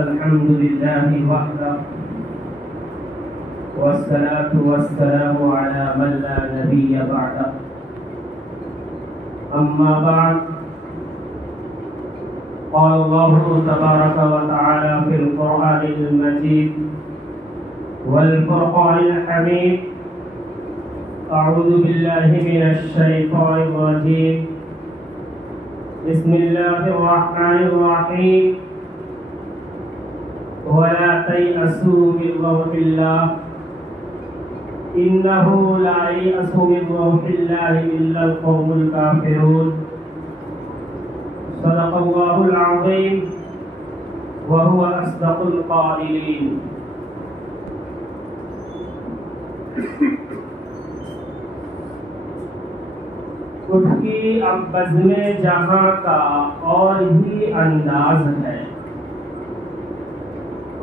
الحمد لله وحده والصلاة والسلام على من لا نبي بعده أما بعد قال الله تبارك وتعالى في القرآن المجيد والفرقان الحميد أعوذ بالله من الشيطان الرجيم بسم الله الرحمن الرحيم ولا تيأسوا من روح الله إنه لا ييأس من روح الله إلا القوم الكافرون صدق الله العظيم وهو أصدق القائلين اٹھ کی اب بزم جہاں کا اور ہی انداز ہے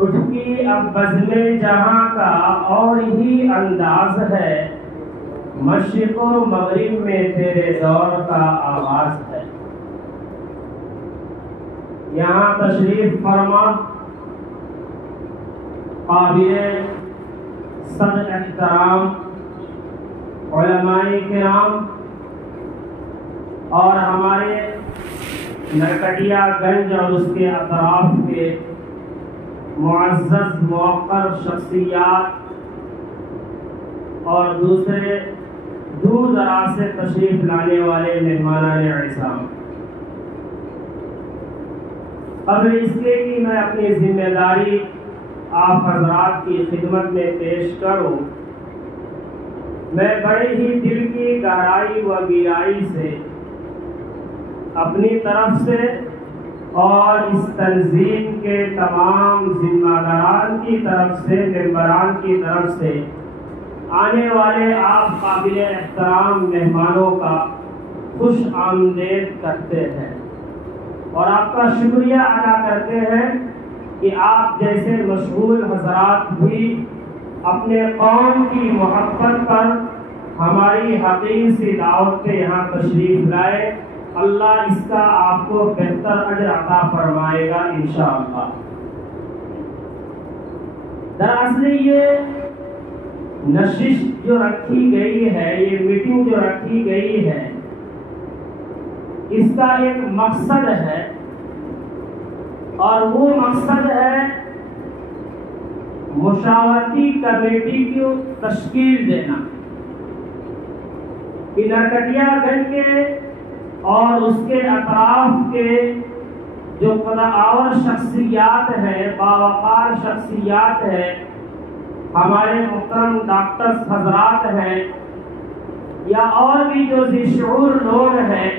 اٹھ کی اب بزم جہاں کا اور ہی انداز ہے مشرق و مغرب میں تیرے دور کا آغاز ہے یہاں تشریف فرما قابل صدر احترام علماء کرام اور ہمارے نرکٹیا گنج اور اس کے اطراف کے معزز موقر شخصیات اور دوسرے دور دراز سے تشریف لانے والے مہمانان اعزام، قبل اس کے کہ میں اپنی ذمہ داری آپ حضرات کی خدمت میں پیش کروں، میں بڑے ہی دل کی گہرائی و گہرائی سے اپنی طرف سے اور اس تنظیم کے تمام ذمہ داران کی طرف سے، ممبران کی طرف سے آنے والے آپ قابل احترام مہمانوں کا خوش آمدید کرتے ہیں اور آپ کا شکریہ ادا کرتے ہیں کہ آپ جیسے مشغول حضرات بھی اپنے قوم کی محبت پر ہماری حقیر سی دعوت پہ یہاں تشریف لائے۔ اللہ اس کا آپ کو بہتر اجر عطا فرمائے گا انشاءاللہ۔ دراصل یہ نشست جو رکھی گئی ہے، یہ میٹنگ جو رکھی گئی ہے، اس کا ایک مقصد ہے اور وہ مقصد ہے مشاورتی کمیٹی کی تشکیل دینا کہ نرکٹیا گنج کے اور اس کے اطراف کے جو قدآور شخصیات ہیں، باوقار شخصیات ہیں، ہمارے محترم ڈاکٹرز حضرات ہیں یا اور بھی جو ذی شعور لوگ ہیں،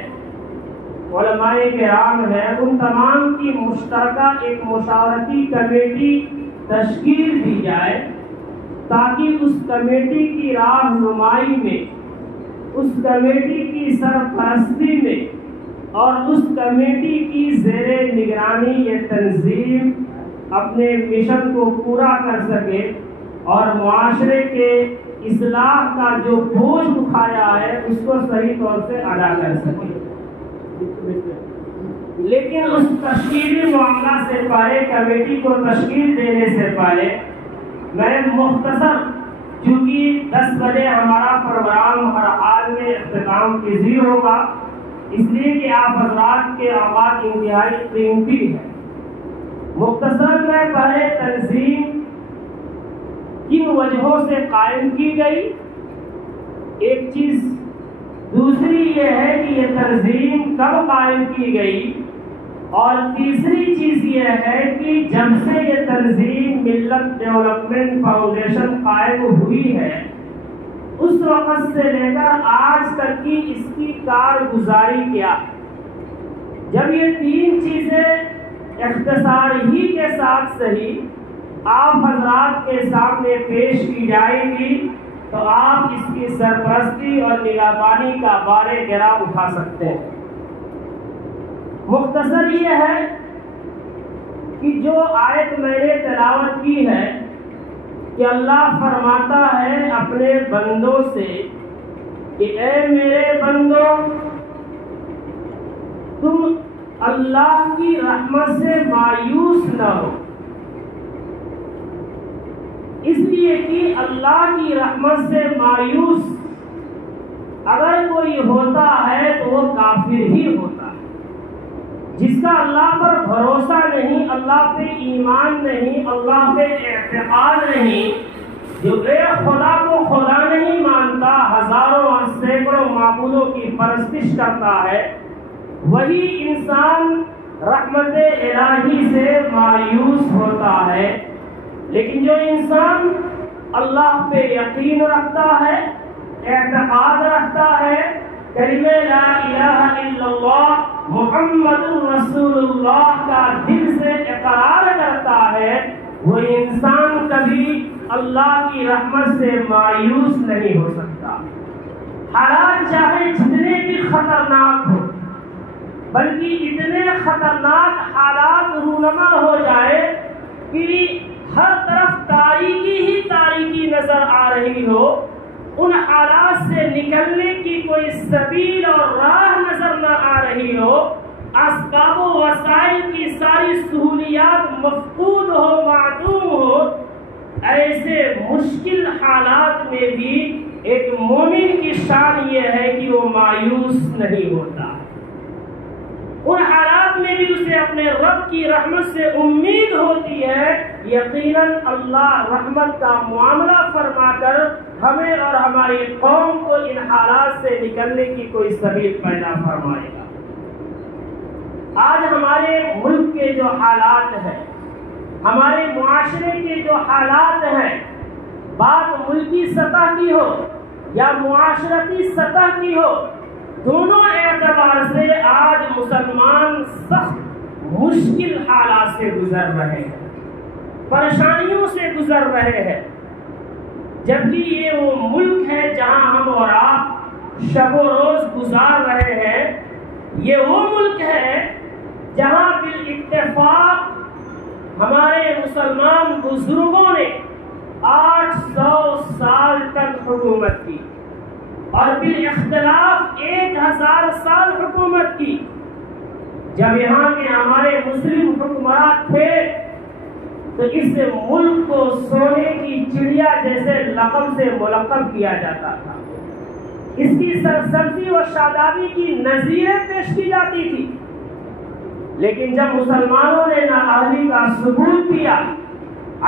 علماء کرام ہیں، ان تمام کی مشترکہ ایک مشاورتی کمیٹی تشکیل دی جائے تاکہ اس کمیٹی کی رہنمائی میں، اس کمیٹی کی سرپرستی میں اور اس کمیٹی کی زیر نگرانی یہ تنظیم اپنے مشن کو پورا کر سکے اور معاشرے کے اصلاح کا جو بوجھ اٹھایا ہے اس کو صحیح طور سے ادا کر سکے۔ لیکن اس تشکیلی معاملہ سے پہلے، کمیٹی کو تشکیل دینے سے پہلے میں مختصر، چونکہ 10 بجے ہمارا پروگرام ہر حال میں اختتام پذیر ہوگا، اس لیے کہ آپ حضرات کے اوقات انتہائی قیمتی ہے، مختصر میں پہلے تنظیم کن وجہوں سے قائم کی گئی ایک چیز، دوسری یہ ہے کہ یہ تنظیم کب قائم کی گئی، اور تیسری چیز یہ ہے کہ جب سے یہ تنظیم ملت ڈیولپمنٹ فاؤنڈیشن قائم ہوئی ہے اس وقت سے لے کر آج تک کی اس کی کارگزاری کیا ہے۔ جب یہ 3 چیزیں اختصار ہی کے ساتھ صحیح آپ حضرات کے سامنے پیش کی جائیں گی تو آپ اس کی سرپرستی اور نگہبانی کا بار گراں اٹھا سکتے ہیں۔ مختصر یہ ہے کہ جو آیت میں نے تلاوت کی ہے کہ اللہ فرماتا ہے اپنے بندوں سے کہ اے میرے بندوں، تم اللہ کی رحمت سے مایوس نہ ہو، اس لیے کہ اللہ کی رحمت سے مایوس اگر کوئی ہوتا ہے تو وہ کافر ہی ہوتا ہے۔ جس کا اللہ پر بھروسہ نہیں، اللہ پہ ایمان نہیں، اللہ پہ اعتقاد نہیں، جو ایک خدا کو خدا نہیں مانتا، ہزاروں اور سینکڑوں معبودوں کی پرستش کرتا ہے، وہی انسان رحمت الہی سے مایوس ہوتا ہے۔ لیکن جو انسان اللہ پہ یقین رکھتا ہے، اعتقاد رکھتا ہے، کلمہ لا الہ الا اللہ محمد رسول اللہ کا دل سے اقرار کرتا ہے، وہ انسان کبھی اللہ کی رحمت سے مایوس نہیں ہو سکتا۔ حالات چاہے جتنے بھی خطرناک ہو، بلکہ اتنے خطرناک حالات رونما ہو جائے کہ ہر طرف تاریکی ہی تاریکی نظر آ رہی ہو، ان حالات سے نکلنے کی کوئی سبیل اور راہ نظر نہ آ رہی ہو، اسباب و وسائل کی ساری سہولیات مفقود ہو، معدوم ہو، ایسے مشکل حالات میں بھی ایک مومن کی شان یہ ہے کہ وہ مایوس نہیں ہوتا۔ ان حالات میں بھی اسے اپنے رب کی رحمت سے امید ہوتی ہے، یقیناً اللہ رحمت کا معاملہ فرما کر ہمیں اور ہماری قوم کو ان حالات سے نکلنے کی کوئی سبیل پیدا فرمائے گا۔ آج ہمارے ملک کے جو حالات ہیں، ہمارے معاشرے کے جو حالات ہیں، بات ملکی سطح کی ہو یا معاشرتی سطح کی ہو، دونوں اعتبار سے آج مسلمان سخت مشکل حالات سے گزر رہے ہیں، پریشانیوں سے گزر رہے ہیں، جبکہ یہ وہ ملک ہے جہاں ہم اور آپ شب و روز گزار رہے ہیں۔ یہ وہ ملک ہے جہاں بالاتفاق ہمارے مسلمان بزرگوں نے 800 سال تک حکومت کی اور بالاختلاف 1000 سال حکومت کی۔ جب یہاں کے ہمارے مسلم حکمران تھے تو اس ملک کو سونے کی چڑیا جیسے لقب سے ملقب کیا جاتا تھا، اس کی سرسبزی و شادابی کی نظیریں پیش کی جاتی تھی۔ لیکن جب مسلمانوں نے نااہلی کا ثبوت کیا،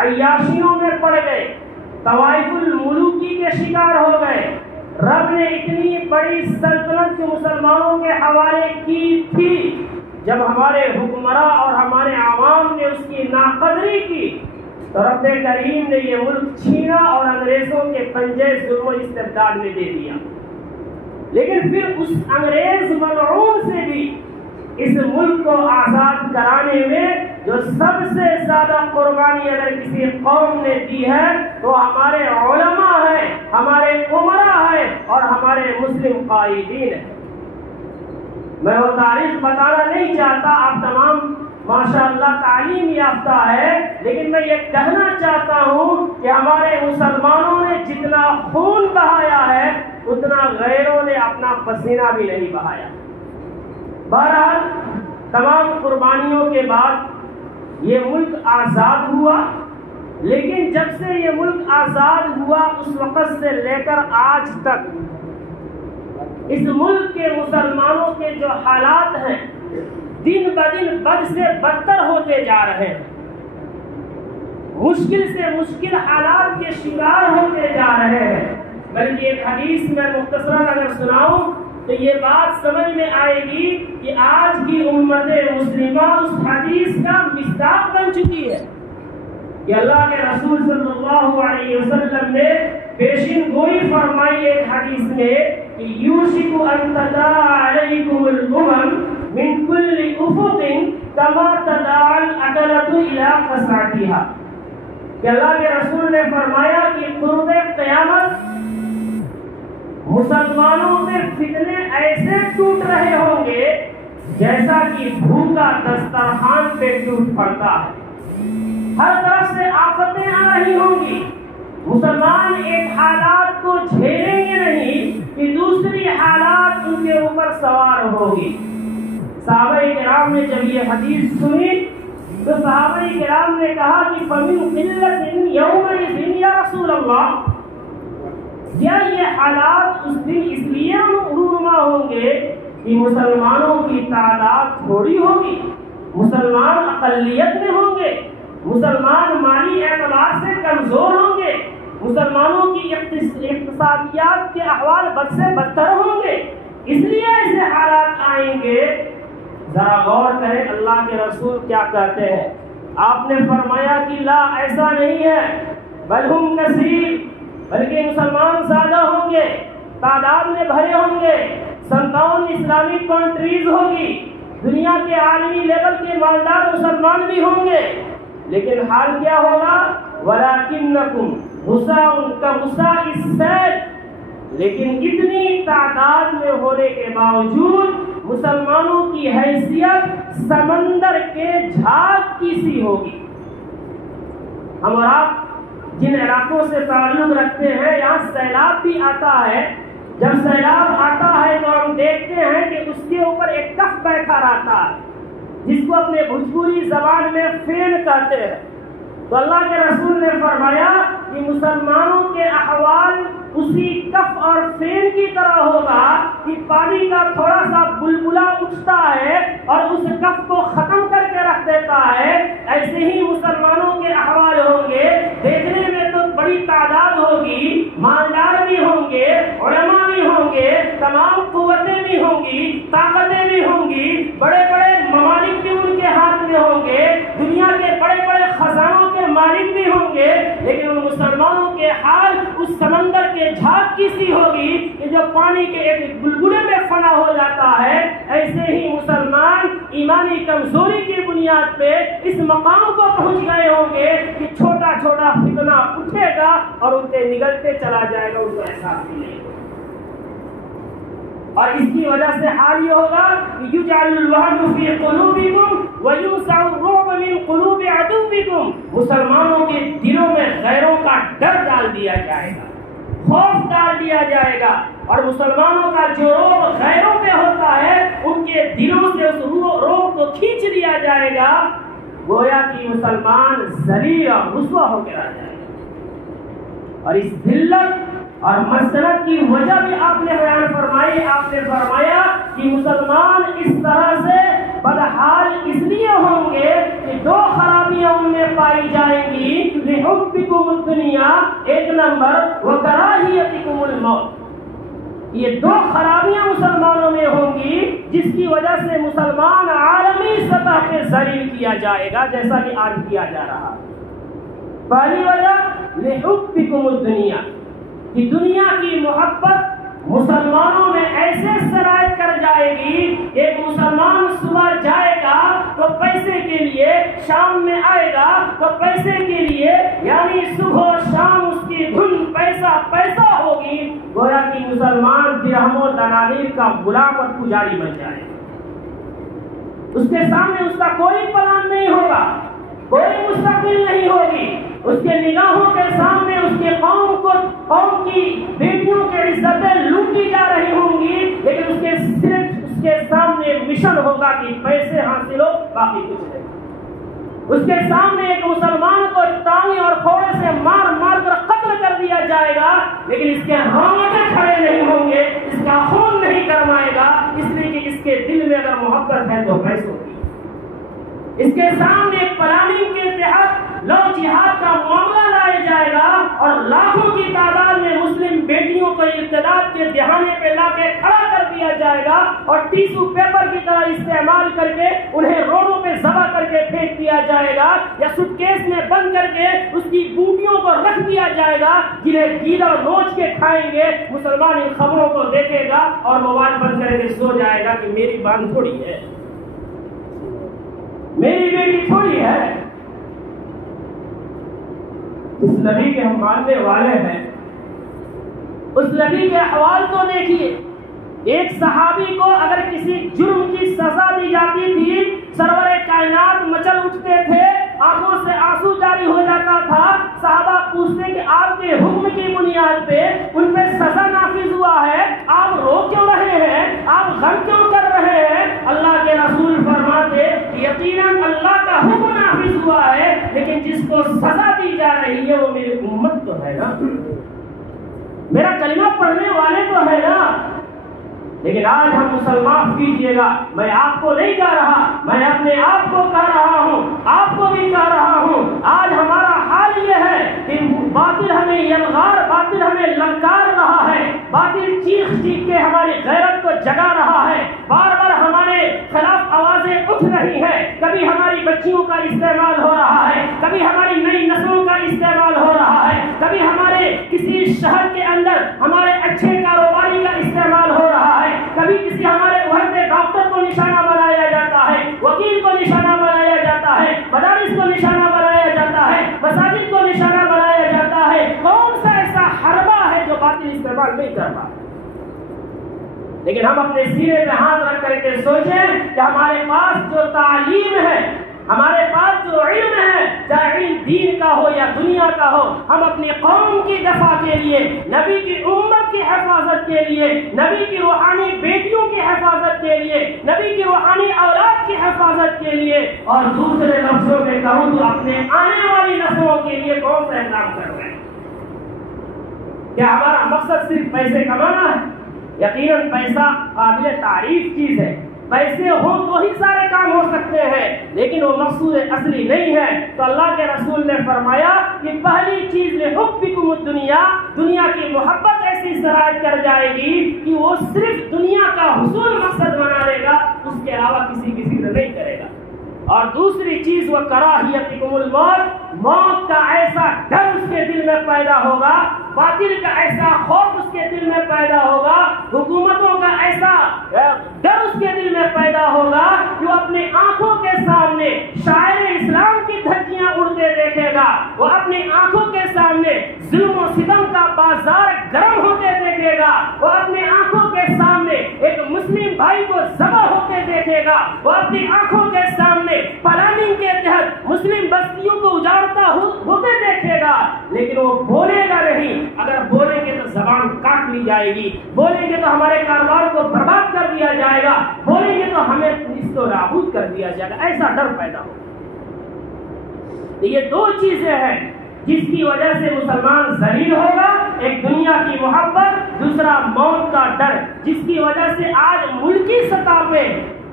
عیاشیوں میں پڑ گئے، طوائف الملوکی کے شکار ہو گئے، رب نے اتنی بڑی سلطنت جو مسلمانوں کے حوالے کی تھی، جب ہمارے حکمراں اور ہمارے عوام نے اس کی ناقدری کی تو رب کریم نے یہ ملک چھینا اور انگریزوں کے پنجے ظلم و استبداد میں دے دیا۔ لیکن پھر اس انگریز ملعون سے بھی اس ملک کو آزاد کرانے میں جو سب سے زیادہ قربانی اگر کسی قوم نے دی ہے تو ہمارے علماء ہیں، ہمارے امراء ہیں اور ہمارے مسلم قائدین ہیں۔ میں وہ تاریخ بتانا نہیں چاہتا، آپ تمام ماشاءاللہ تعلیم یافتہ ہے، لیکن میں یہ کہنا چاہتا ہوں کہ ہمارے مسلمانوں نے جتنا خون بہایا ہے اتنا غیروں نے اپنا پسینہ بھی نہیں بہایا۔ بہرحال تمام قربانیوں کے بعد یہ ملک آزاد ہوا، لیکن جب سے یہ ملک آزاد ہوا اس وقت سے لے کر آج تک اس ملک کے مسلمانوں کے جو حالات ہیں دن بدن بد سے بدتر ہوتے جا رہے ہیں، مشکل سے مشکل حالات کے شکار ہوتے جا رہے ہیں۔ بلکہ ایک حدیث میں مختصراً اگر سناؤں تو یہ بات سمجھ میں آئے گی کہ آج کی امت مسلمہ اس حدیث کا مصداق بن چکی ہے کہ اللہ کے رسول صلی اللہ علیہ وسلم نے پیشین گوئی فرمائی ایک حدیث میں کہ یوشک ان تداعی علیکم الامم من کل افق کما تداعی الاکلۃ الی قصعتها، کہ اللہ کے رسول نے فرمایا کہ قرب قیامت مسلمانوں میں فتنے ایسے ٹوٹ رہے ہوں گے جیسا کہ بھوکا دسترخوان پہ ٹوٹ پڑتا ہے، ہر طرف سے آفتیں آ رہی ہوں گی، مسلمان ایک حالات کو جھیلیں گے نہیں کہ دوسری حالات ان کے اوپر سوار ہوگی۔ صحابہ کرام نے جب یہ حدیث سنی تو صحابہ کرام نے کہا کہ فَمِنْ قِلَّةٍ يَوْمَئِذٍ یا رسول اللہ، کیا یہ حالات اس دن اس لیے رونما ہوں گے کہ مسلمانوں کی تعداد تھوڑی ہوگی، مسلمان اقلیت میں ہوں گے، مسلمان مالی اعتبار سے کمزور ہوں گے، مسلمانوں کی اقتصادیات کے احوال بد سے بدتر ہوں گے، اس لیے ایسے حالات آئیں گے؟ ذرا غور کریں اللہ کے رسول کیا کہتے ہیں۔ آپ نے فرمایا کہ لا، ایسا نہیں ہے، بل ہم کثیر، بلکہ مسلمان زیادہ ہوں گے، تعداد میں بھرے ہوں گے، 57 اسلامک کنٹریز ہوگی، دنیا کے عالمی لیول کے مالدار مسلمان بھی ہوں گے، لیکن حال کیا ہوگا؟ وَلَكِنَّكُمْ غُثَاءٌ كَغُثَاءِ السَّيْلِ، لیکن اتنی تعداد میں ہونے کے باوجود مسلمانوں کی حیثیت سمندر کے جھاگ کی سی ہوگی۔ ہم اور آپ جن علاقوں سے تعلق رکھتے ہیں، یہاں سیلاب بھی آتا ہے، جب سیلاب آتا ہے تو ہم دیکھتے ہیں کہ اس کے اوپر ایک کف بیٹھا رہتا ہے جس کو اپنے بھوجپوری زبان میں فین کہتے ہیں۔ تو اللہ کے رسول نے فرمایا کہ مسلمانوں کے احوال اسی کف اور فین کی طرح ہوگا کہ پانی کا تھوڑا سا بلبلا اٹھتا ہے اور اس کف کو ختم کر کے رکھ دیتا ہے، ایسے ہی مسلمانوں کے احوال ہوں گے۔ دیکھنے میں تو بڑی تعداد ہوگی، مالدار بھی ہوں گے، علماء بھی ہوں گے، تمام قوتیں بھی ہوں گی، طاقتیں بھی ہوں گی، بڑے بڑے ممالک بھی ان کے ہاتھ میں ہوں گے، دنیا کے بڑے بڑے خزانوں کے مالک بھی ہوں گے، لیکن ان مسلمانوں کے حال اس سمندر کے جھاگ کی سی ہوگی کہ جو پانی کے ایک بلبلے میں فنا ہو جاتا ہے۔ ایسے ہی مسلمان ایمانی کمزوری کی بنیاد پہ اس مقام کو پہنچ گئے ہوں گے کہ چھوٹا چھوٹا فتنہ اٹھے گا اور ان سے نگلتے چلا جائے گا، ان کو احساس بھی نہیں ہوگا۔ اور اس کی وجہ سے حال یہ ہوگا کہ یجعل الوہن فی قلوبکم وینزع الرعب من قلوب عدوکم، مسلمانوں کے دلوں میں غیروں کا ڈر ڈال دیا جائے گا، خوف ڈال دیا جائے گا، اور مسلمانوں کا جو روب غیروں پہ ہوتا ہے ان کے دلوں سے اس روب کو کھینچ دیا جائے گا، گویا کہ مسلمان ذلیل اور رسوا ہو کے رہ جائے گا۔ اور اس ذلت اور مسلط کی وجہ بھی آپ نے بیان فرمائی۔ آپ نے فرمایا کہ مسلمان اس طرح سے بدحال اس لیے ہوں گے کہ دو خرابیاں ان میں پائی جائیں گی، لحبکم الدنیا ایک نمبر، وکراہیتکم الموت، یہ دو خرابیاں مسلمانوں میں ہوں گی جس کی وجہ سے مسلمان عالمی سطح پہ ذلیل کیا جائے گا، جیسا کہ آج کیا جا رہا۔ پہلی وجہ لحبکم الدنیا، کہ دنیا کی محبت مسلمانوں میں ایسے سرایت کر جائے گی، ایک مسلمان صبح جائے گا تو پیسے کے لیے، شام میں آئے گا تو پیسے کے لیے، یعنی صبح شام اس کی دھن پیسہ پیسہ ہوگی، گویا کہ مسلمان درہم و دنانیر کا غلام اور پجاری بن جائے گا۔ اس کے سامنے اس کا کوئی پلان نہیں ہوگا، کوئی مستقبل نہیں ہوگی، اس کے نگاہوں کے سامنے اس کے قوم کی بیٹیوں کے عزتیں لوٹی جا رہی ہوں گی، لیکن صرف اس کے سامنے مشن ہوگا کہ پیسے حاصل ہو، باقی کچھ نہیں۔ اس کے سامنے ایک مسلمان کو ٹانگیں اور پھوڑے سے مار مار کر قتل کر دیا جائے گا، لیکن اس کے رونگٹے کھڑے نہیں ہوں گے، اس کا خون نہیں گرمائے گا، اس لیے کہ اس کے دل میں اگر محبت ہے تو پیسوں کی۔ اس کے سامنے پلاننگ کے تحت لو جہاد کا معاملہ لایا جائے گا اور لاکھوں کی تعداد میں مسلم بیٹیوں کو ارتداد کے دہانے پہ لا کے کھڑا کر دیا جائے گا اور ٹیشو پیپر کی طرح استعمال کر کے انہیں روڈوں پہ ذبح کر کے پھینک دیا جائے گا، یا سوٹ کیس میں بند کر کے اس کی بوٹیوں کو رکھ دیا جائے گا جنہیں گیلا نوچ کے کھائیں گے۔ مسلمان ان خبروں کو دیکھے گا اور موبائل بند کر کے سو جائے گا کہ میری بات تھوڑی ہے، میری بیٹی تھوڑی ہے۔ اس نبی کے ہم ماننے والے ہیں، اس نبی کے احوال تو دیکھیے۔ ایک صحابی کو اگر کسی جرم کی سزا دی جاتی تھی، سرور کائنات مچل اٹھتے تھے، آنکھوں سے آنسو جاری ہو جاتا تھا، صحابہ پوچھتے کہ آپ کے حکم کی بنیاد پہ ان پہ سزا نافذ ہوا ہے، آپ رو کیوں رہے ہیں، آپ غم کیوں کر رہے ہیں؟ اللہ کے رسول فرماتے یقیناً اللہ کا حکم نافذ لیکن جس کو سزا دی جا رہی ہے وہ میری امت تو ہے نا، میرا کلمہ پڑھنے والے تو ہے نا. لیکن آج ہم مسلمان کیجئے گا، میں آپ کو نہیں کہہ رہا، میں اپنے آپ کو کہہ رہا ہوں، آپ کو بھی کہہ رہا ہوں. آج ہمارا حال یہ ہے کہ باطل ہمیں یلغار، باطل ہمیں للکار رہا ہے، باطل چیخ چیخ کے ہماری غیرت کو جگا رہا ہے، بار بار ہمارے خلاف آوازیں اٹھ رہی ہیں. کبھی ہماری بچیوں کا استعمال ہو رہا ہے، کبھی ہماری نئی نسلوں کا استعمال ہو رہا ہے، کبھی ہمارے کسی شہر کے اندر ہمارے اچھے کاروباری کا استعمال ہو رہا ہے، کبھی کسی ہمارے ابھرتے ڈاکٹر کو نشانہ بنایا جاتا ہے، وکیل کو نشانہ بنایا جاتا ہے، مدارس کو نشانہ بنایا جاتا ہے، مساجد کو نشانہ بنایا جاتا ہے. کون سا ایسا حربہ ہے جو باطل استعمال نہیں کرتا؟ لیکن ہم اپنے سینے میں ہاتھ رکھ کر کے سوچیں کہ ہمارے پاس جو تعلیم ہے، ہمارے پاس جو علم ہے، چاہے علم دین کا ہو یا دنیا کا ہو، ہم اپنی قوم کی دفاع کے لیے، نبی کی امت کی حفاظت کے لیے، نبی کی روحانی بیٹیوں کی حفاظت کے لیے، نبی کی روحانی اولاد کی حفاظت کے لیے، اور دوسرے لفظوں میں کہوں تو اپنے آنے والی نسلوں کے لیے کون سا اقدام کر رہے ہیں؟ کیا ہمارا مقصد صرف پیسے کمانا ہے؟ یقیناً پیسہ قابل تعریف چیز ہے، پیسے ہوں تو ہی سارے کام ہو سکتے ہیں، لیکن وہ مقصود اصلی نہیں ہے. تو اللہ کے رسول نے فرمایا کہ پہلی چیز لحبکم الدنیا، دنیا کی محبت ایسی سرایت کر جائے گی کہ وہ صرف دنیا کا حصول مقصد بنا لے گا، اس کے علاوہ کسی سے نہیں کرے گا. اور دوسری چیز وہ کراہیتکم الموت، موت کا ایسا ڈر اس کے دل میں پیدا ہوگا، باطل کا ایسا خوف اس کے دل میں پیدا ہوگا، حکومتوں کا ایسا ڈر اس کے دل میں پیدا ہوگا کہ وہ اپنے آنکھوں کے سامنے شاعر اسلام کی دھجیاں اڑتے دیکھے گا، وہ اپنی آنکھوں کے سامنے ظلم و ستم کا بازار گرم ہوتے دیکھے گا، وہ اپنی آنکھوں کے سامنے ایک مسلم بھائی کو ذبح ہوتے دیکھے گا، وہ اپنی آنکھوں کے سامنے پلاننگ کے تحت مسلم بستیوں کو اجاڑتا ہوتے دیکھے گا، لیکن وہ بولے گا نہیں. اگر بولیں گے تو زبان کاٹ لی جائے گی، بولیں گے تو ہمارے کاروبار کو برباد کر دیا جائے گا، بولیں گے تو ہمیں اس کو نابود کر دیا جائے گا. ایسا ڈر پیدا ہو. یہ دو چیزیں ہیں جس کی وجہ سے مسلمان ذلیل ہوگا، ایک دنیا کی محبت، دوسرا موت کا ڈر، جس کی وجہ سے آج ملکی سطح پہ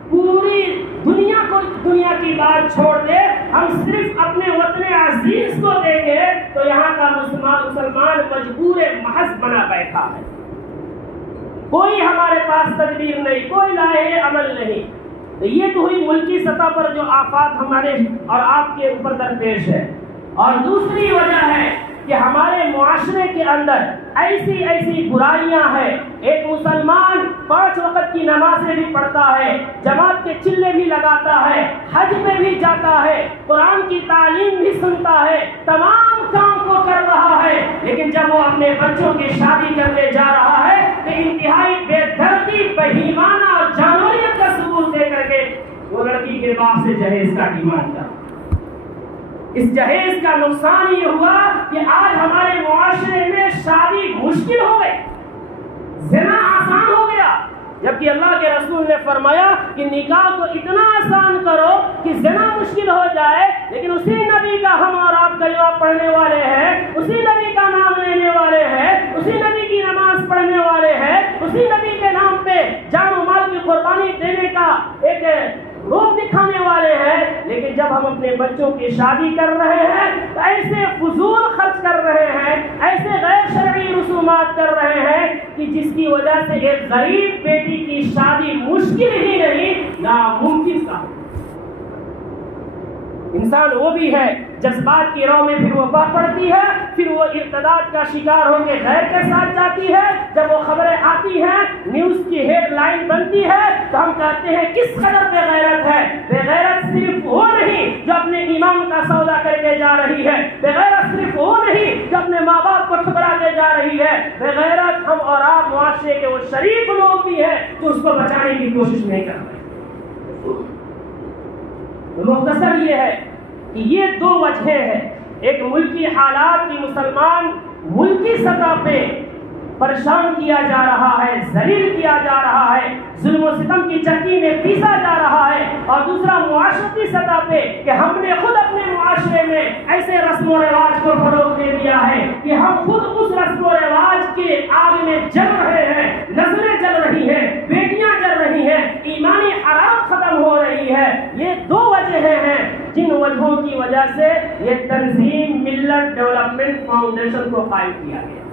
پوری دنیا کو دنیا کی بات چھوڑ دے، ہم صرف اپنے وطن عزیز کو دیکھیں تو یہاں کا مسلمان مجبور محض بنا بیٹھا ہے. کوئی ہمارے پاس تدبیر نہیں، کوئی لاہے عمل نہیں. تو یہ تو ہوئی ملکی سطح پر جو آفات ہمارے اور آپ کے اوپر درپیش ہے. اور دوسری وجہ ہے کہ ہمارے معاشرے کے اندر ایسی ایسی برائیاں ہیں. ایک مسلمان 5 وقت کی نمازیں بھی پڑھتا ہے، جماعت کے چلے بھی لگاتا ہے، حج میں بھی جاتا ہے، قرآن کی تعلیم بھی سنتا ہے، تمام کام کو کر رہا ہے، لیکن جب وہ اپنے بچوں کی شادی کرنے جا رہا ہے تو انتہائی بے دردی، بہیمانہ اور جانوریت کا ثبوت دے کر کے وہ لڑکی کے باپ سے جہیز کا ڈیمانڈ کرتا. اس جہیز کا نقصان یہ ہوا کہ آج ہمارے معاشرے میں شادی مشکل ہو گئی، زنا آسان ہو گیا، جبکہ اللہ کے رسول نے فرمایا کہ نکاح کو اتنا آسان کرو کہ زنا مشکل ہو جائے. لیکن اسی نبی کا ہم اور آپ کلمہ پڑھنے والے ہیں، اسی نبی کا نام لینے والے ہیں، اسی نبی کی نماز پڑھنے والے ہیں، اسی نبی کے نام پہ جان و مال کی قربانی دینے کا ایک روپ دکھانے والے ہیں، لیکن جب ہم اپنے بچوں کی شادی کر رہے ہیں تو ایسے فضول خرچ کر رہے ہیں، ایسے غیر شرعی رسومات کر رہے ہیں کہ جس کی وجہ سے ایک غریب بیٹی کی شادی مشکل ہی نہیں، ناممکن کا. انسان وہ بھی ہے جذبات کی رو میں پھر وہ بہ پڑتی ہے، پھر وہ ارتداد کا شکار ہو کے غیر کے ساتھ جاتی ہے. جب وہ خبریں آتی ہیں، نیوز کی ہیڈ لائن بنتی ہے تو ہم کہتے ہیں کس قدر بے غیرت ہے. بے غیرت صرف وہ نہیں جو اپنے ایمان کا سودا کر کے جا رہی ہے، بے غیرت صرف وہ نہیں جو اپنے ماں باپ کو ٹھکرا کے جا رہی ہے، بے غیرت ہم اور آپ معاشرے کے وہ شریف لوگ بھی ہیں جو اس کو بچانے کی کوشش نہیں کر رہے. مختصر یہ ہے کہ یہ دو وجہیں ہیں. ایک ملکی حالات کی مسلمان ملکی سطح پہ پریشان کیا جا رہا ہے، ذلیل کیا جا رہا ہے، ظلم و ستم کی چکی میں پیسا جا رہا ہے، اور دوسرا معاشرتی سطح پہ کہ ہم نے خود اپنے معاشرے میں ایسے رسم و رواج کو فروغ دے دیا ہے کہ ہم خود اس رسم و رواج کے آگ میں جل رہے ہیں، نسلیں جل رہی ہیں، بیٹیاں جل رہی ہیں، ایمانی حرارت ختم ہو رہی ہے۔ یہ دو وجہیں ہیں جن وجہوں کی وجہ سے یہ تنظیم ملت ڈیولپمنٹ فاؤنڈیشن کو قائم کیا گیا۔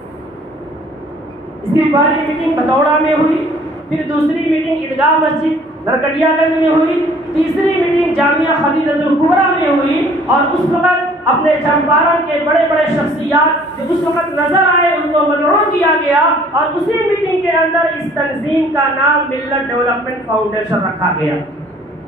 اس کی پہلی میٹنگ بتوڑا میں ہوئی، پھر دوسری میٹنگ عیدگاہ مسجد نرکٹیا گنج میں ہوئی، تیسری میٹنگ جامعہ خدیجۃ الکبریٰ میں ہوئی، اور اس وقت اپنے چمپارن کے بڑے بڑے شخصیات جو اس وقت نظر آئے ان کو مدعو کیا گیا، اور اسی میٹنگ کے اندر اس تنظیم کا نام ملت ڈیولپمنٹ فاؤنڈیشن رکھا گیا،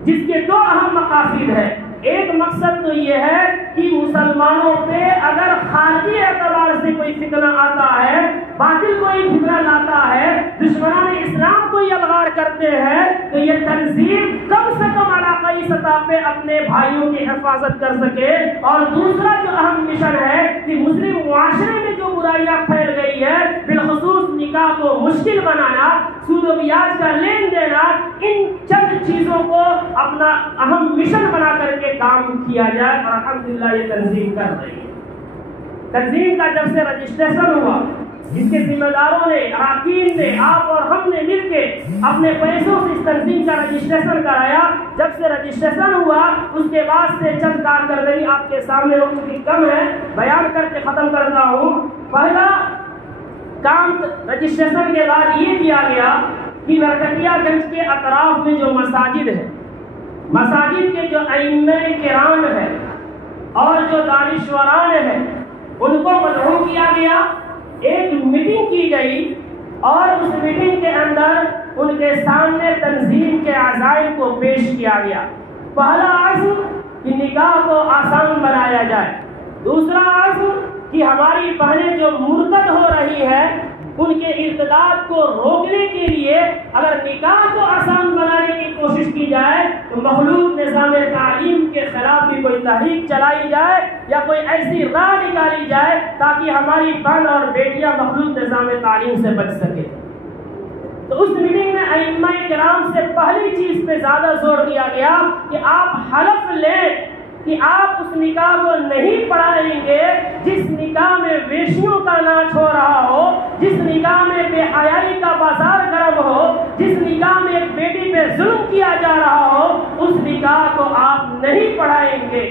جس کے دو اہم مقاصد ہیں۔ ایک مقصد تو یہ ہے کہ مسلمانوں پہ اگر خارجی اعتبار سے کوئی فتنہ آتا ہے، باطل کوئی فتنہ لاتا ہے، دشمنان اسلام کو یلغار کرتے ہیں، تو یہ تنظیم کم سے کم علاقائی سطح پہ اپنے بھائیوں کی حفاظت کر سکے۔ اور دوسرا جو اہم مشن ہے کہ مسلم معاشرے میں جو برائیاں پھیل گئی ہے، بالخصوص نکاح کو مشکل بنانا، سود و بیاج کا لین دینا، ان چند چیزوں کو اپنا اہم مشن بنا کر کے کام کیا جائے، اور الحمدللہ یہ تنظیم کر رہی ہے۔ تنظیم کا جب سے رجسٹریشن ہوا، جس کے ذمہ داروں نے، اراکین نے، آپ اور ہم نے مل کے اپنے پیسوں سے اس تنظیم کا رجسٹریشن کرایا، جب سے رجسٹریشن ہوا اس کے بعد سے چند کارکردگی آپ کے سامنے وقت کی کم ہے، بیان کر کے ختم کرتا ہوں۔ پہلا کام رجسٹریشن کے بعد یہ کیا گیا کہ نرکٹیا گنج کے اطراف میں جو مساجد ہے، مساجد کے جو ائمہ کرام ہیں اور جو دانشوران ہیں، ان کو مدعو کیا گیا، ایک میٹنگ کی گئی، اور اس میٹنگ کے اندر ان کے سامنے تنظیم کے عزائم کو پیش کیا گیا۔ پہلا عزم کہ نکاح کو آسان بنایا جائے، دوسرا عزم کہ ہماری بہنیں جو مرتد ہو رہی ہیں ان کے ارتداد کو روکنے کے لیے اگر نکاح کو آسان بنانے کی کوشش کی جائے تو مخلوط نظام تعلیم کے خلاف بھی کوئی تحریک چلائی جائے یا کوئی ایسی راہ نکالی جائے تاکہ ہماری بہن اور بیٹیاں مخلوط نظام تعلیم سے بچ سکے۔ تو اس میٹنگ میں ائمہ کرام سے پہلی چیز پہ زیادہ زور دیا گیا کہ آپ حلف لیں کہ آپ اس نکاح کو نہیں پڑھائیں گے جس نکاح میں ویشیوں کا ناچ ہو رہا ہو، جس نکاح میں بے حیائی کا بازار گرم ہو، جس نکاح میں ایک بیٹی پہ ظلم کیا جا رہا ہو، اس نکاح کو آپ نہیں پڑھائیں گے۔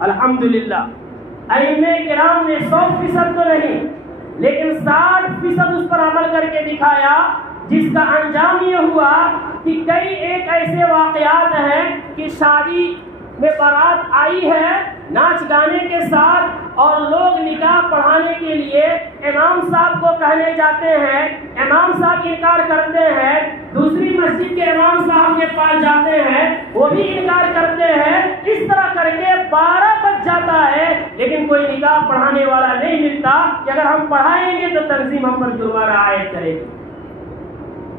الحمدللہ ائمہ کرام نے 100% تو نہیں لیکن 60% اس پر عمل کر کے دکھایا، جس کا انجام یہ ہوا کہ کئی ایک ایسے واقعات ہیں کہ شادی میں بارات آئی ہے ناچ گانے کے ساتھ، اور لوگ نکاح پڑھانے کے لیے امام صاحب کو کہنے جاتے ہیں، امام صاحب انکار کرتے ہیں، دوسری مسجد کے امام صاحب کے پاس جاتے ہیں، وہ بھی انکار کرتے ہیں، اس طرح کر کے 12 بج جاتا ہے لیکن کوئی نکاح پڑھانے والا نہیں ملتا کہ اگر ہم پڑھائیں گے تو تنظیم ہم پر جرمانہ عائد کرے گی۔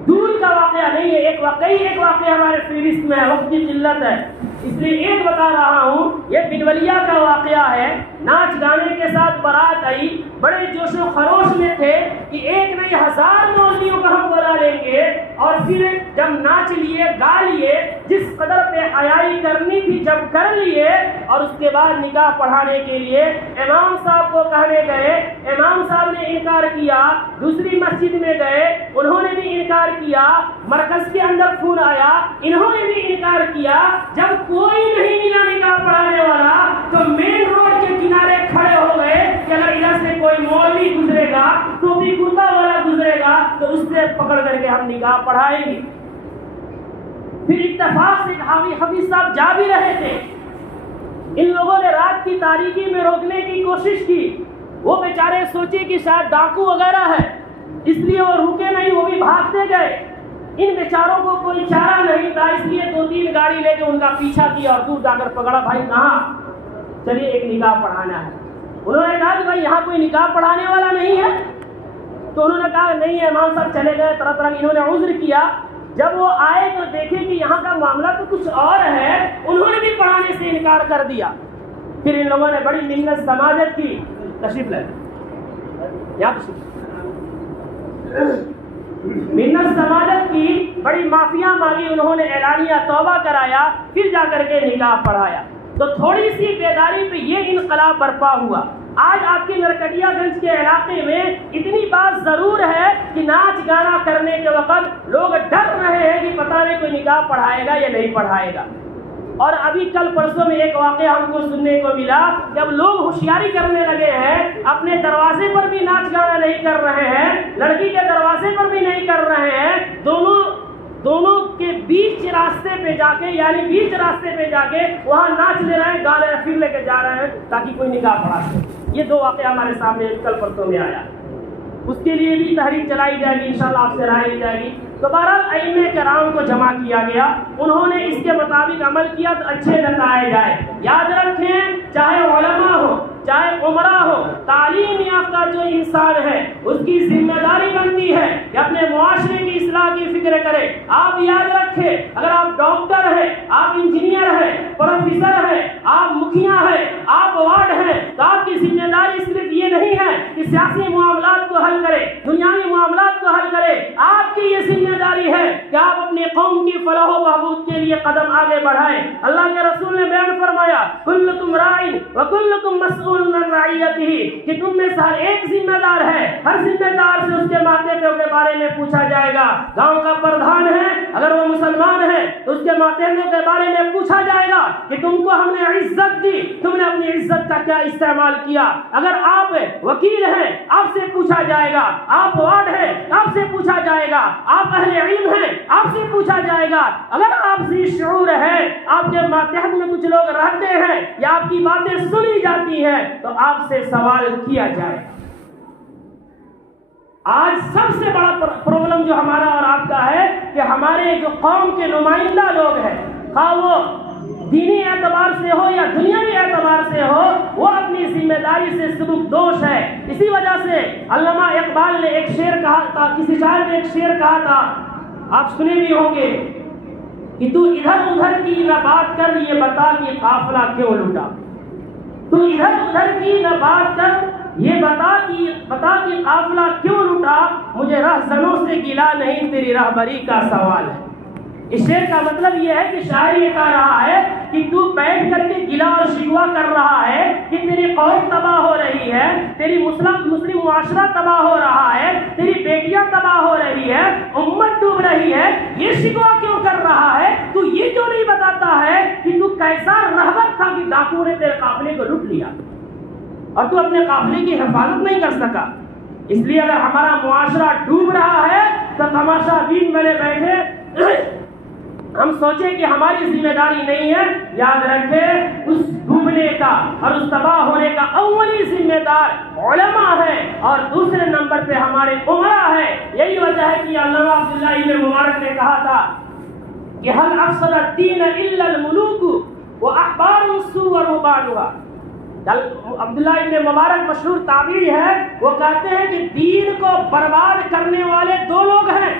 دور کا واقعہ نہیں ہے، ایک واقعہ ہمارے فہرست میں ہے، وقت کی قلت ہے اس لیے ایک بتا رہا ہوں، یہ بلولیا کا واقعہ ہے۔ ناچ گانے کے ساتھ بارات آئی، بڑے جوش و خروش میں تھے کہ ایک نہیں 1000 مولویوں کو ہم بلا لیں گے، اور پھر جب ناچ لیے گا لیے، جس قدر بے حیائی کرنی تھی جب کر لیے، اور اس کے بعد نکاح پڑھانے کے لیے امام صاحب کو کہنے گئے، امام صاحب نے انکار کیا، دوسری مسجد میں گئے انہوں نے بھی انکار کیا، مرکز کے اندر فون آیا انہوں نے بھی انکار کیا، جب کوئی نہیں ملا نکاح پڑھانے والا تو مین روڈ کے کنارے کھڑے ہو گئے کہ اگر ادھر سے کوئی مولوی گزرے گا، ٹوپی کرتا والا گزرے گا تو اس سے پکڑ کر کے ہم نکاح پڑھائیں گے۔ پھر اتفاق سے حافظ صاحب جا بھی رہے تھے، ان لوگوں نے رات کی تاریکی میں روکنے کی کوشش کی، وہ بیچارے سوچے کہ شاید ڈاکو وغیرہ ہے اس لیے وہ رکے نہیں، وہ بھی بھاگتے گئے۔ ان بیچاروں کو کوئی چارہ نہیں تھا اس لیے 2-3 گاڑی لے کے ان کا پیچھا کیا اور دور جا کر پکڑا، بھائی کہاں؟ چلیے ایک نکاح پڑھانا ہے۔ انہوں نے کہا کہ بھائی یہاں کوئی نکاح پڑھانے والا نہیں ہے، تو انہوں نے کہا نہیں ہے، امام صاحب چلے گئے، طرح طرح انہوں نے عذر کیا۔ جب وہ آئے تو دیکھے کہ یہاں کا معاملہ تو کچھ اور ہے، انہوں نے بھی پڑھانے سے انکار کر دیا۔ پھر ان لوگوں نے بڑی منت سماجت کی، تشریف لے یہاں منت ضمانت کی، بڑی معافیاں مانگی، انہوں نے اعلانیہ توبہ کرایا، پھر جا کر کے نکاح پڑھایا۔ تو تھوڑی سی بیداری پہ یہ انقلاب برپا ہوا۔ آج آپ کے نرکٹیا گنج کے علاقے میں اتنی بات ضرور ہے کہ ناچ گانا کرنے کے وقت لوگ ڈر رہے ہیں کہ پتہ نہیں کوئی نکاح پڑھائے گا یا نہیں پڑھائے گا۔ اور ابھی کل پرسوں میں ایک واقعہ ہم کو سننے کو ملا، جب لوگ ہوشیاری کرنے لگے ہیں، اپنے دروازے پر بھی ناچ گانا نہیں کر رہے ہیں، لڑکی کے دروازے پر بھی نہیں کر رہے ہیں، دونوں کے بیچ راستے پہ جا کے، یعنی بیچ راستے پہ جا کے وہاں ناچ لے رہے ہیں، گانے پھر لے کے جا رہے ہیں تاکہ کوئی نکاح پڑھا سکے۔ یہ دو واقعہ ہمارے سامنے کل پرسوں میں آیا۔ اس کے لیے بھی تحریک چلائی جائے گی، انشاءاللہ آپ سے رائے لی جائے گی۔ تو بہرحال ائمہ کرام کو جمع کیا گیا، انہوں نے اس کے مطابق عمل کیا تو اچھے نتائج آئے۔ یاد رکھیں، چاہے علماء ہو، چاہے عمرہ ہو، تعلیم یافتہ جو انسان ہے اس کی ذمہ داری بنتی ہے کہ اپنے معاشرے کی اصلاح کی فکر کرے۔ آپ یاد رکھیں، اگر آپ ڈاکٹر ہیں، آپ انجینئر ہیں، پروفیسر ہیں، آپ مکھیا ہیں، آپ وارڈ ہیں، تو آپ کی ذمہ داری صرف یہ نہیں ہے کہ سیاسی معاملات کو حل کرے، دنیاوی معاملات کو حل کرے۔ آپ کی یہ ذمہ داری ہے کہ آپ اپنے قوم کی فلاح و بہبود کے لیے قدم آگے بڑھائیں۔ اللہ کے رسول نے بیان فرمایا، کلکم راعٍ وکلکم مسئول عن رعیتہ، کہ تم میں سے ہر ایک ذمہ دار ہے، ہر ذمہ دار سے اس کے ماتحتوں کے بارے میں پوچھا جائے گا۔ گاؤں کا پردھان ہے، اگر وہ مسلمان ہے تو اس کے ماتحتوں کے بارے میں پوچھا جائے گا کہ تم کو ہم نے عزت دی، تم نے اپنی عزت کا کیا استعمال کیا۔ اگر آپ وکیل ہیں، آپ سے پوچھا جائے گا، آپ وارڈ ہیں، آپ سے پوچھا جائے گا، آپ اہل علم ہیں، آپ سے پوچھا جائے گا۔ اگر آپ ذی شعور ہیں، آپ کے ماتحت میں کچھ لوگ رہتے ہیں یا آپ کی باتیں سنی جاتی ہیں تو آپ سے سوال کیا جائے گا۔ آج سب سے بڑا پرابلم جو ہمارا اور آپ کا ہے کہ ہمارے جو قوم کے نمائندہ لوگ ہیں، خواہ وہ دینی اعتبار سے ہو یا دنیاوی اعتبار سے ہو، وہ اپنی ذمہ داری سے سبک دوش ہے۔ اسی وجہ سے علامہ اقبال نے ایک شعر کہا تھا، کسی شاعر نے ایک شعر کہا تھا، آپ سنے بھی ہوں گے، کہ تو ادھر ادھر کی نہ بات کر، یہ بتا کہ قافلہ کیوں لوٹا۔ تو ادھر ادھر کی نہ بات کر، یہ بتا کہ قافلہ کیوں لوٹا، مجھے رہزنوں سے گلا نہیں، تیری رہبری کا سوال ہے۔ اس شعر کا مطلب یہ ہے کہ شاعر یہ کہہ رہا ہے کہ تو بیٹھ کر کے گلا اور شکوہ کر رہا ہے کہ تیری قوم تباہ ہو رہی ہے، تیری مسلم معاشرہ تباہ ہو رہا ہے، تیری بیٹیاں تباہ ہو رہی ہے، امت ڈوب رہی ہے، یہ شکوہ کیوں کر رہا ہے؟ تو یہ کیوں نہیں بتاتا ہے کہ تو کیسا رہبر تھا کہ ڈاکو نے تیرے قافلے کو لوٹ لیا اور تو اپنے قافلے کی حفاظت نہیں کر سکا۔ اس لیے اگر ہمارا معاشرہ ڈوب رہا ہے تو تماشا بین بنے بیٹھے ہم سوچیں کہ ہماری ذمہ داری نہیں ہے۔ یاد رکھیں، اس ڈوبنے کا اور اس تباہ ہونے کا اولی ذمہ دار علماء ہے اور دوسرے نمبر پہ ہمارے عمرا ہے۔ یہی وجہ ہے کہ علامہ عبداللہ ابن مبارک نے کہا تھا کہ هل افسد الدین الا الملوک واحبار السوء ورهبانها۔ عبداللہ ابن مبارک مشہور تابعی ہے، وہ کہتے ہیں کہ دین کو برباد کرنے والے دو لوگ ہیں۔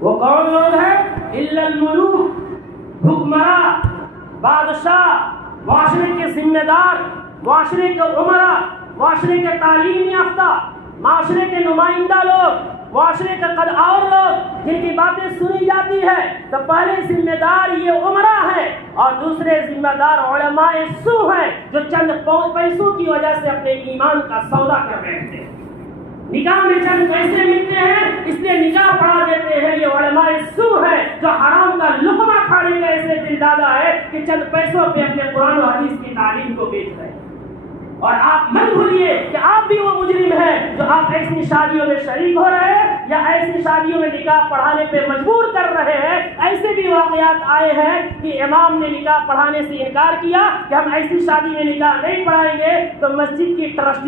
وہ کون لوگ ہیں؟ الا الملوک، حکمراں، بادشاہ، معاشرے کے ذمہ دار، معاشرے کے عمرا، معاشرے کے تعلیم یافتہ، معاشرے کے نمائندہ لوگ، معاشرے کے قد اور لوگ جن کی باتیں سنی جاتی ہے۔ تو پہلے ذمہ دار یہ عمرا ہے اور دوسرے ذمہ دار علماء سو ہیں جو چند پیسوں کی وجہ سے اپنے ایمان کا سودا کر بیٹھتے ہیں۔ نکاح میں چند پیسے ملتے ہیں اس لیے نکاح پڑھا دیتے ہیں، یہ علماء سو ہے جو حرام کا لقمہ کھانے کا ایسے دل دادا ہے کہ چند پیسوں پہ اپنے قرآن و حدیث کی تعلیم کو بیچ رہے ہیں۔ اور آپ مت بھولیے کہ آپ بھی وہ مجرم ہیں جو آپ ایسی شادیوں میں شریک ہو رہے ہیں یا ایسی شادیوں میں نکاح پڑھانے پہ مجبور کر رہے ہیں۔ ایسے بھی واقعات آئے ہیں کہ امام نے نکاح پڑھانے سے انکار کیا کہ ہم ایسی شادی میں نکاح نہیں پڑھائیں گے، تو مسجد کی ٹرسٹی